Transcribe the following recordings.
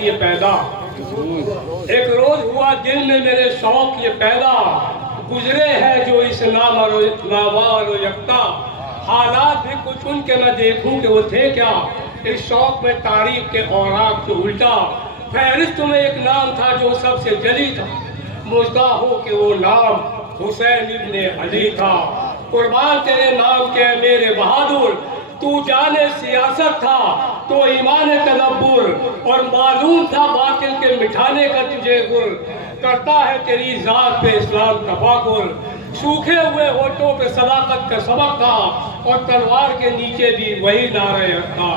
शौक ये पैदा, एक रोज हुआ दिल में मेरे शौक ये पैदा, गुजरे हैं जो इस नावारो यक्ता, हालात भी कुछ उनके मैं देखूं कि वो थे क्या, इस शौक में तारीफ के औराक के उल्टा, फहरिस्त में एक नाम था जो सबसे जली था, मुझदा हो कि वो नाम हुसैन इब्ने अली था। कुर्बान तेरे नाम के मेरे बहादुर, तू जाने सियासत था तो ईमान तदब्बुर, और मालूम था बातिल के मिठाने का तुझे गुर, करता है तेरी जात पे इस्लाम तफाकुर, सूखे हुए होठों पे सदाकत का सबक था, और तलवार के नीचे भी वही नारे था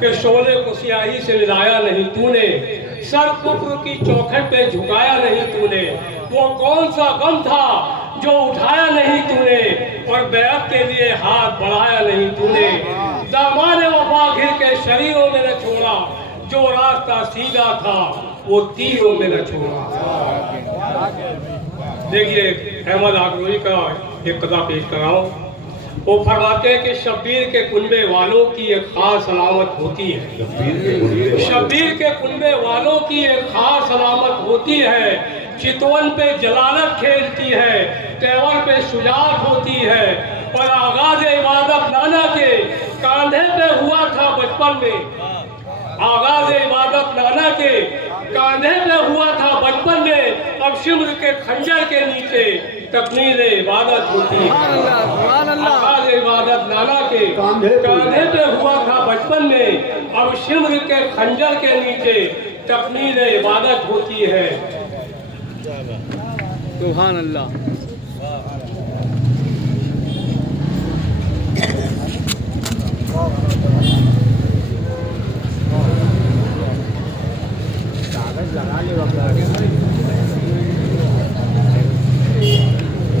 कि शोले को स्याही से मिलाया नहीं तूने, सर कुफ्र की चौखट पे झुकाया नहीं तूने, वो कौन सा गम था जो उठाया नहीं तूने, और बैत के लिए हाथ बढ़ाया नहीं तूने, दामाने वफा घिर के शरीरों में न छोड़ा, जो रास्ता सीधा था वो तीरों में न छोड़ा। देखिए अहमद आगरोही का एक कथा पेश कराऊं। वो फरमाते हैं कि शब्बीर के कुनबे वालों की एक खास अलामत होती है, शब्बीर के कुनबे वालों की एक खास अलामत होती है, चितवन पे जलालत खेलती है, तेवर पे शुजात होती है, और आगाज इबादत नाना के कांधे पे हुआ था बचपन में, आगाज इबादत नाना के कांधे पे हुआ था बचपन में, अब शिम्र के खंजर के नीचे तकमील इबादत होती है। आगाज इबादत नाना के कांधे पे हुआ था बचपन में, अब शिम्र के खंजर के नीचे तकमील इबादत होती है। सुभान अल्लाह।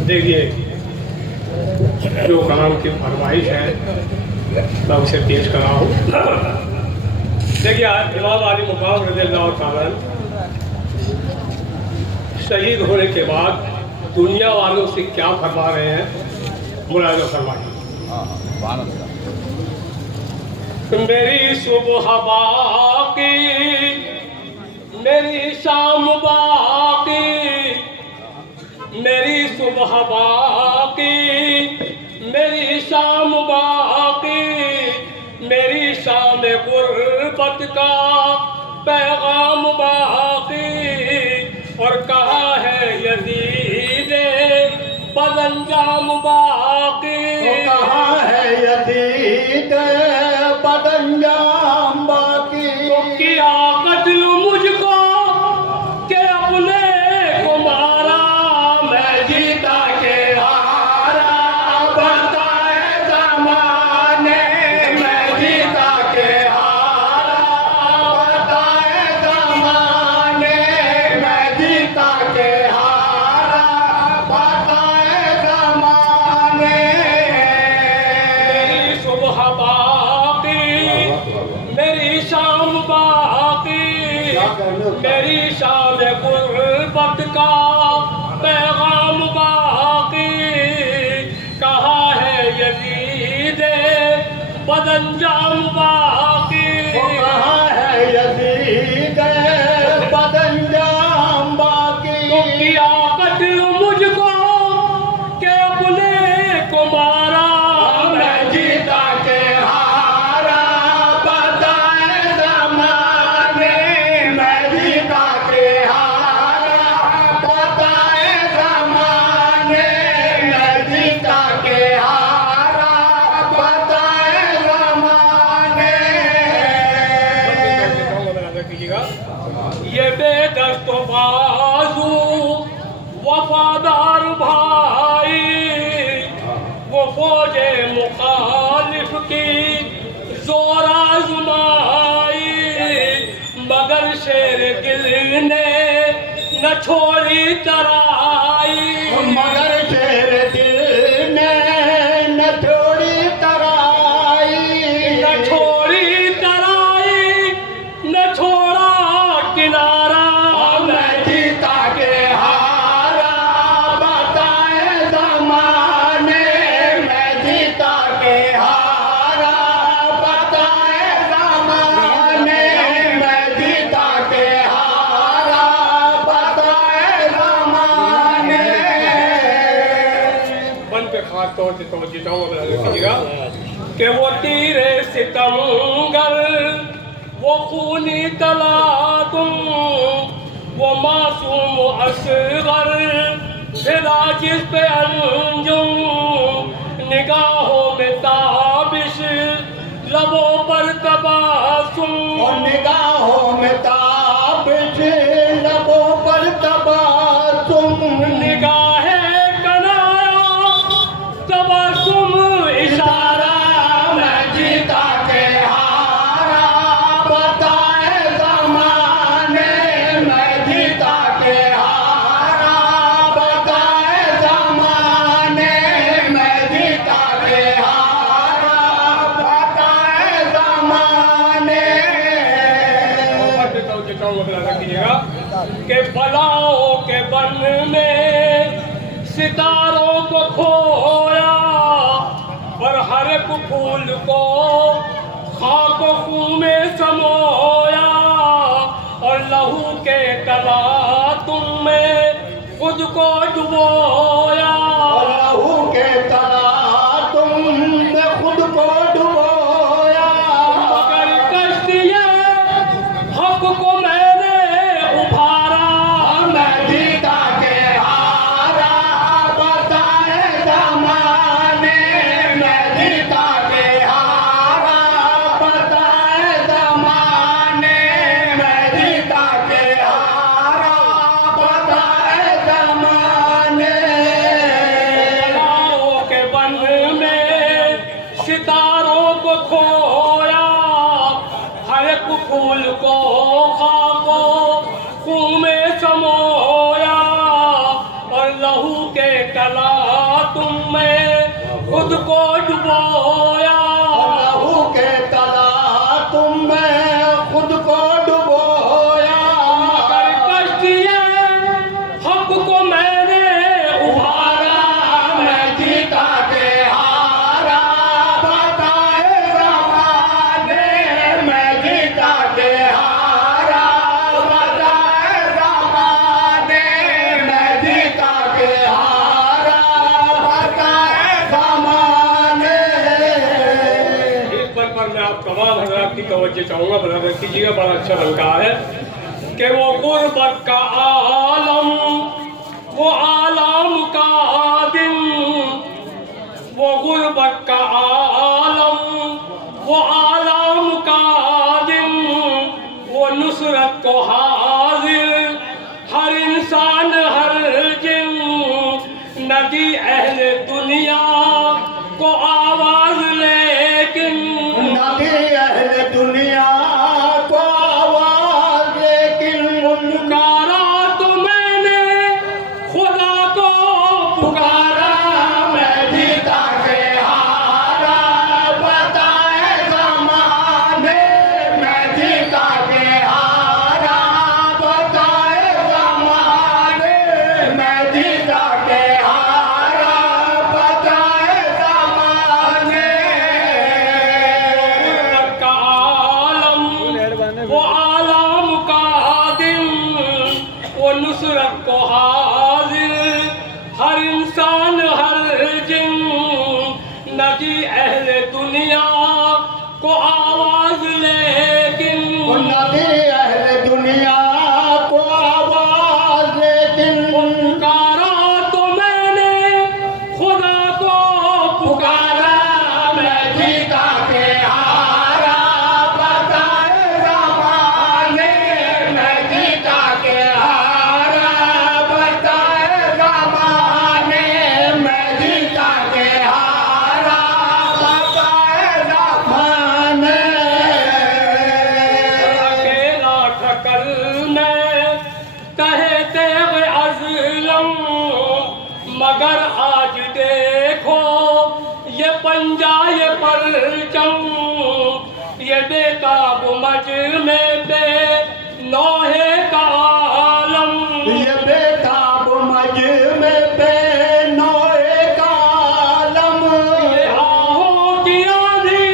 देखिए जो कलाम की फरमाइश है मैं उसे पेश कर रहा हूँ। देखिए इमाम अली मुकाम रज़ियल्लाहु ताला शहीद होने के बाद दुनिया वालों से क्या फरमा रहे हैं, मुलाज़ा फरमाइए। मेरी सुबह बाकी, मेरी शाम बाकी, मेरी सुबह बाकी, मेरी शाम बाकी, मेरी शाम गुर्बत का पैगाम बाकी, और कहा है यजीद बदंजाम बाकी, कहा है यजीद बदंजाम बाकी, तो किया कत्ल मुझको के अपने को मारा, मैं जीता के हारा, बताए ज़माने, मैं जीता के हारा, बताए ज़माने, मैं जीता के हारा, बताए ज़माने। मेरी सुबह बाकी, मेरी शाम बाकी, मेरी शाम गुर्बत का पैगाम बाकी, कहा है यजीद बदंजाम बाकी, कहा है यजीद बदंजाम बाकी, तो किया कत्ल मुझको के अपने को मारा, मैं जीता के हारा, बताए ज़माने, मैं जीता के हारा, बताए ज़माने, मैं जीता के हारा, बताए ज़माने। कीजिएगा। ये बेदस्त बाजू वफादार भाई, वो फौजे मुखालिफ की जोर आजमाई, मगर शेर दिल ने न छोड़ी तराई, मगर शेर दिल ने न छोड़ी तराई, न छोड़ी तराई, न छोड़ा किनारा, मैं जीता के हारा, बताए ज़माने, मैं जीता के हारा, बताए ज़माने, मैं जीता चाहूँगा कीजिएगा कि वो तीरे सितमगर, वो खूनी तलातुम, वो मासूम असगर, फिरा जिस पे अंजुम, निगाहों में ताबिश, लबों पर तबासुम, और निगाहों में ताबिश, लबों पर तबासुम, निगाहे कनाया तबासुम इशारा, मैं जीता के हारा बताए ज़माने, मैं जीता के हारा बताए ज़माने, मैं जीता के हारा बताए ज़माने। के बलाओं के बन में सितारों को खोया, और हर एक फूल को खाक खून में समोया, और लहू के तलातुम में खुद को डुबोया, लहू के तुमने खुद को डुबोया, मगर कश्तिए हक को मैंने उभारा, मैं जीता के हारा बताए ज़माने, मैं जीता के हारा बताए ज़माने, मैं जीता के हारा बताए ज़माने। बलाओं के बन में सितारों को खोया, हर एक फूल को खाको खून में समोया, और लहू के तलातुम में खुद को डुबोया, लहू के तुमने खुद को डुबोया, मगर कश्तिए हक को मैंने उभारा, मैं जीता के हारा बताए ज़माने, मैं जीता के हारा बताए ज़माने, मैं जीता के हारा बताए ज़माने। इस पर मैं आप तमाम हजरात की तवज्जो चाहूँगा, बराबर कीजिएगा, बड़ा अच्छा बनका है कि वो गुर्बत का आलम, वो आलम का दिन, वो गुर्बत का आलम, वो आलम का दिन, वो नुसरत को हाजिर, हर इंसान हर जिन, नदी अहले दुनिया को आवाज लेकिन, नबी अहले दुनिया को आवाज लेकिन पुकारा तो मैंने खुदा को पुकारा, मैं जीता के हारा बताए ज़माने, मैं जीता के हारा बताए ज़माने, मैं जीता के हारा बताए ज़माने। गुर्बत का आलम, वो आलम का दिन, वो नुसरत को हाजिर, हर इंसान हर जिन, नदी अहले दुनिया को आवाज लेकिन, नबी अहले दुनिया को आवाज लेकिन पुकारा तो मैंने खुदा को पुकारा, मैं जीता के हारा बताए ज़माने, मैं जीता के हारा बताए ज़माने, मैं जीता के हारा बताए ज़माने। अकेला ठकल में कहते हुए अज़लम, मगर आज देखो ये पंजा ये परचम, ये बेताब मजमे पे नौहे का आलम, ये बेताब मजमे पे नौए का आलम, ये आहों की आंधी,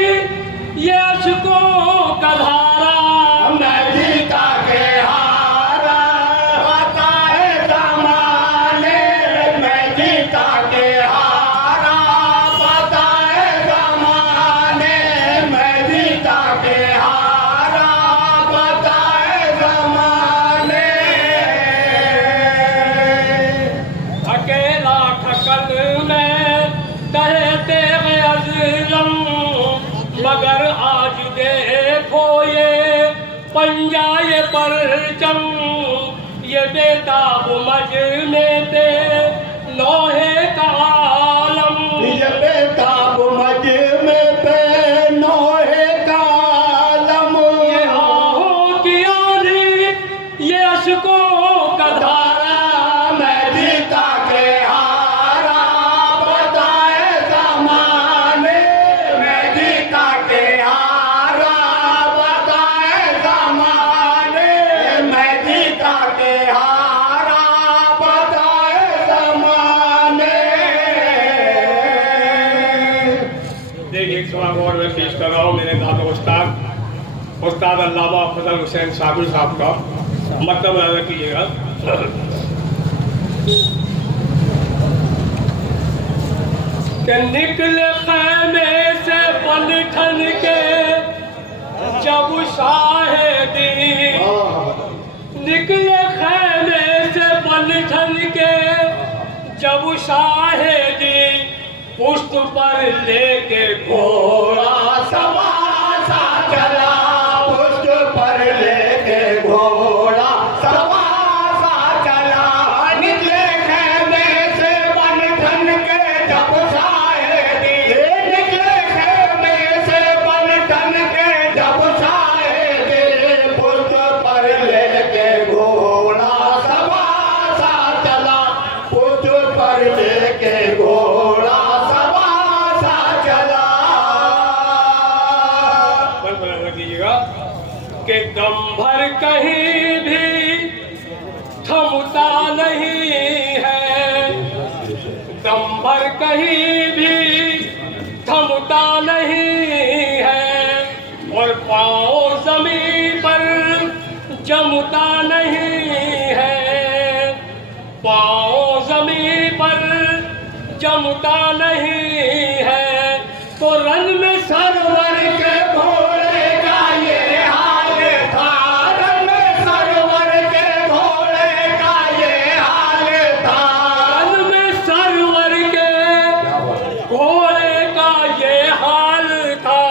ये अश्कों का धारा, मैं जीता के हारा बताए ज़माने, मैं जीता के हारा बताए ये परचम ये बेताब मजमे पे नौहे का आलम। ये बेताब मजमे पे नौहे का आलम। ये आहों की आंधी ये अश्कों का धारा मैं जीता के हारा बताए ज़माने। मैं जीता के हारा बताए ज़माने। मैं जीता के हारा बताए ज़माने। देखिए एक सवाल और मैं पेश कर रहा हूँ मेरे दादा उस्ताद अल्लामा फजल हुसैन साबिर साहब का मतलब अदा कीजिएगा। कि निकले खैमे से बन ठन के जब शाहिदी, निकले खैमे से बन ठन के जब शाहिदी, पुष्ट पर लेके घोड़ा सवार सा चला पुष्ट पर लेके घोड़ा सवार सा चला। निकले खेमे से बन ठन के जब शाहिदी। निकले खेमे से बन ठन के जब शाहिदी। पुष्ट पर लेके घोड़ा सवार सा चला पुष्ट पर लेके घोड़ा सवार सा चला। कीजिएगा कि दम भर कहीं भी थमता नहीं है, दम भर कहीं भी थमता नहीं है, और पाँव जमीन पर जमता नहीं है, पाँव जमीन पर जमता नहीं है। तो रन में सरवर के घोड़े का ये हाल था। रन में सरवर के घोड़े का ये हाल था। रन में सरवर के घोड़े का ये हाल था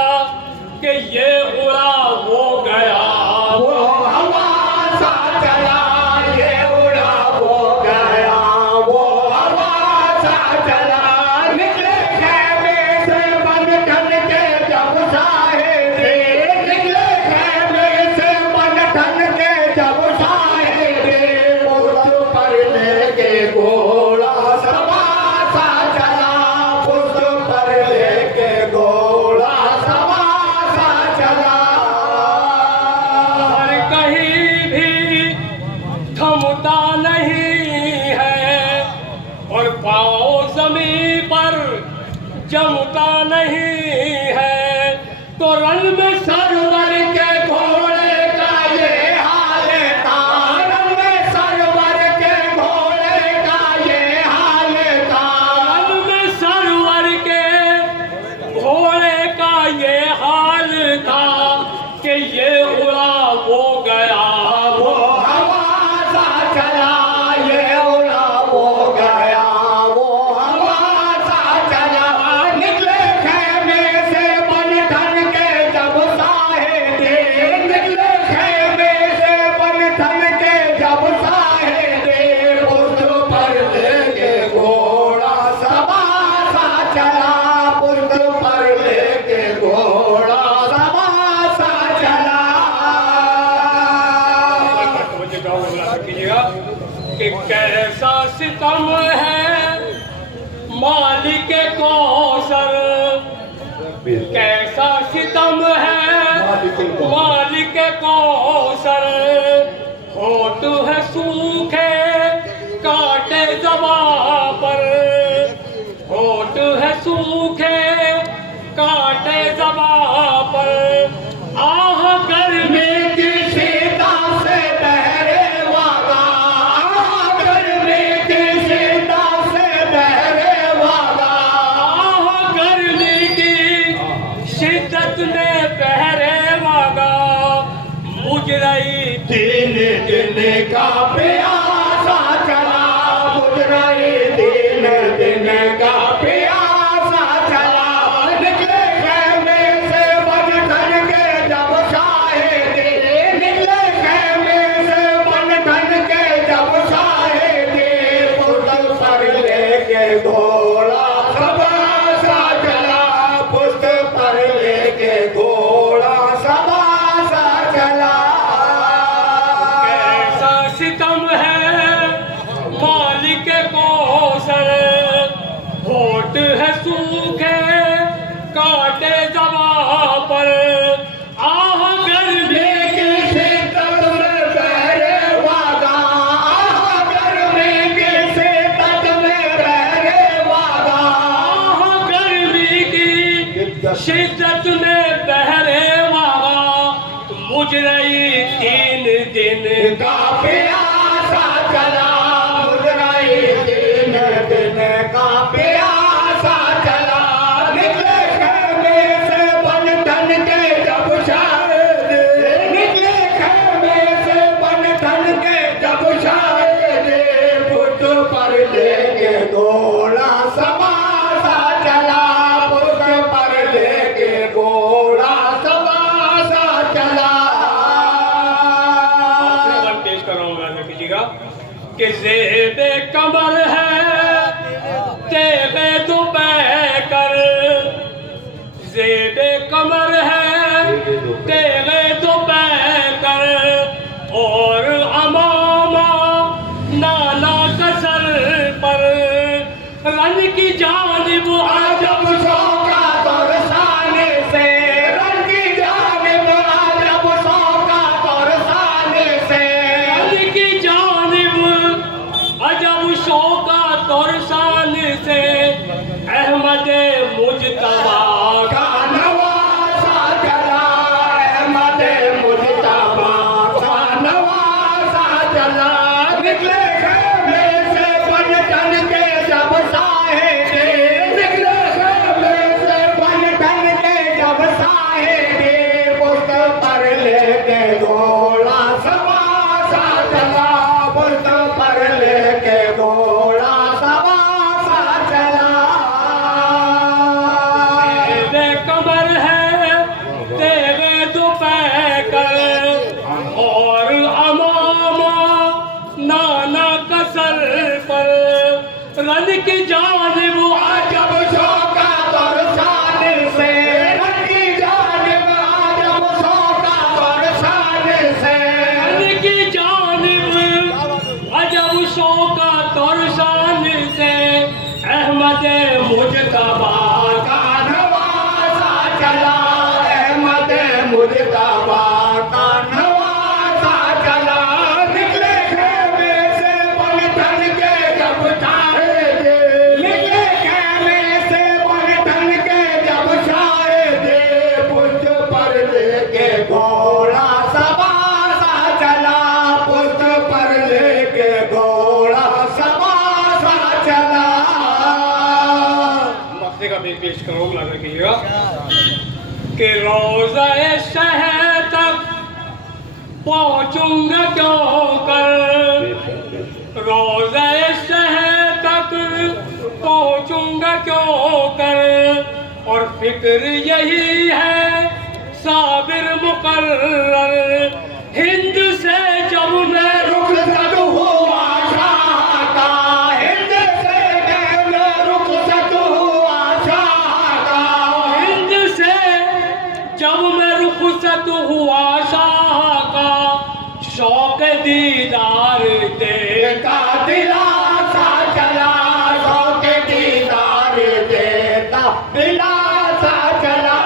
कि ये उड़ा वो गया। वो हवा सा चला ये उड़ा वो गया। वो हवा सा चला। निकले खेमे से बन ठन के जब शाहिदी। निकले खेमे से बन ठन के जब शाहिदी। पुष्ट पर लेके घोड़ा सवार सा चला पुष्ट पर लेके घोड़ा सवार सा चला। और कहीं भी थमता नहीं है, और पाँव जमीन पर जमता नहीं है। तो रन में सरवर के घोड़े का ये हाल था। रन में सरवर के घोड़े का ये हाल था। रन में सरवर के घोड़े का ये हाल था कि ये उड़ा वो गया। वो हवा सा चला ये उड़ा वो गया। वो हवा सा चला। निकले खेमे से बन ठन के जब शाहिदी। निकले खेमे से बन ठन के जब शाहिदी। पुष्ट पर लेके घोड़ा सवार सा चला पुष्ट पर लेके घोड़ा सवार सा चला। कीजिएगा कि कैसा सितम है मालिक कौसर, कैसा सितम है मालिक कौसर। होठ है सूखे काटे ज़बां पर, होठ है सूखे काटे ज़बां पर। आह गर्मी की सीता से बहरे वागा। गर्मी की सीता से बहरे वागा। आह गर्मी की शिद्दत ने पहरे वागा। मुझ रही तीन दिन का प्यासा चला बुझ रही। तीन दिन का प्यासा चला। निकले खेमे से बन ठन के जब शाहिदी। निकले खेमे शिद्दत में बहरे वागा मुझ रही 3 दिन का प्यासा चला, मुझ रही 3 दिन का प्यासा चला। निकले खेमे से बन ठन के जब शायद, निकले खेमे से बन ठन के जब शायद, बुत पर लेके घोड़ा समासा चला, बुत पर लेके घोड़ा समासा चला। पेश कर रहा हूँ मैं कीजिएगा कि ज़ेबे कमर है तेरे दुपहर, ज़ेबे कमर है तेरे दुपहर, और अमामा नाना कसर पर रन की जानिब जब शौका तरसाने से, रन की जानिब जब शौका तरसाने से, रन की जानिब अजब शौका तोरसान से, अहमद मुजतबा का नवासा चला, अहमद मुजतबा का नवासा चला। निकले खेमे से बन ठन के जब साहेबे, निकले खेमे से बन ठन के जब साहेबे, बुत पर लेके घोड़ा समासा चला, बुत पर लेके घोड़ा समासा चला। तेरे कमर है तेरे दोपहर, और अमामा नाना कसर पर रन की जानिब जब शौका तरसाने से, रन की जानिब जब शौका तरसाने से, रन की जानिब अजब शौका तोरसान से, अहमद मुजतबा का नवासा चला, अहमद मुजतबा का नवासा चला। निकले खेमे से बन ठन के जब साहेबे, निकले खेमे से बन ठन के जब साहेबे, पुष्ट पर लेके घोड़ा समासा चला, पुष्ट पर लेके घोड़ा समासा चला। मक्ते का भी पेश करो लगा कीजिएगा कि रोज़े शहर तक पहुँचूंगा क्यों कर, रोज़े शहर तक पहुँचूंगा क्यों कर, और फिक्र यही है साबिर मुकर्रर, हिंद से जब मैं रुखसत हुआ शाह का, हिंद से मैं रुखसत हुआ शाह का, हिंद से जब मैं रुखसत हुआ शाह का, शौक दीदार देता दिलासा चला, शौक दीदार देता दिलासा चला।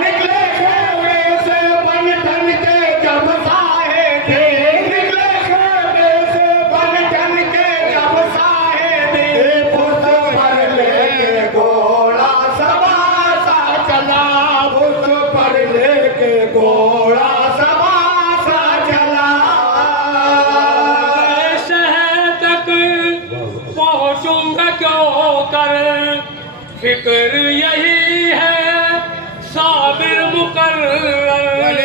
निकले खेमे से बन ठन के जब साहेबे, निकले खेमे से बन ठन के जब साहेबे, पुष्ट पर लेके घोड़ा समासा चला, पुष्ट पर लेके घोड़ा समासा चला। शहर तक पहुँचूंगा क्यों कर, फिक्र यही है साबिर मुकर्रर,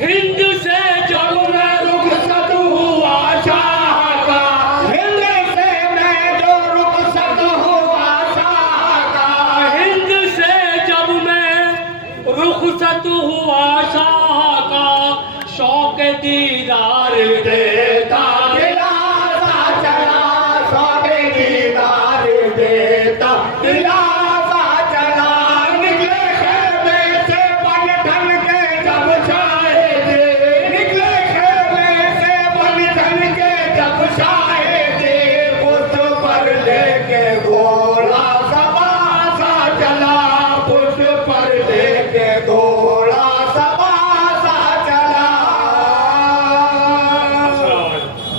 हिंद से जब मैं रुखसत हुआ शाह का, हिंद से मैं जो रुखसत हुआ शाह का, हिंद से जब मैं रुखसत हुआ शाह का, शौक दीदार देता दिलासा चला, शौक दीदार देता दिलासा